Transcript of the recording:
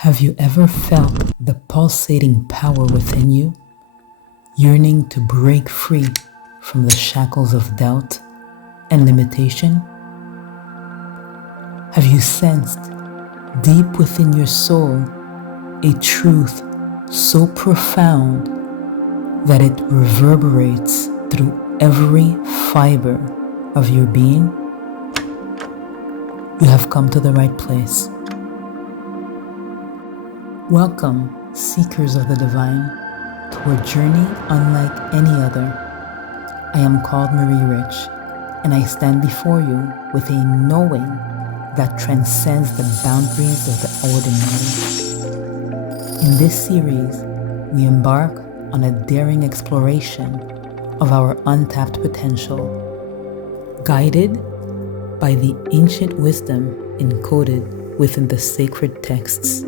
Have you ever felt the pulsating power within you, yearning to break free from the shackles of doubt and limitation? Have you sensed deep within your soul a truth so profound that it reverberates through every fiber of your being? You have come to the right place. Welcome, seekers of the divine, to a journey unlike any other. I am called Marie Rich, and I stand before you with a knowing that transcends the boundaries of the ordinary. In this series, we embark on a daring exploration of our untapped potential, guided by the ancient wisdom encoded within the sacred texts.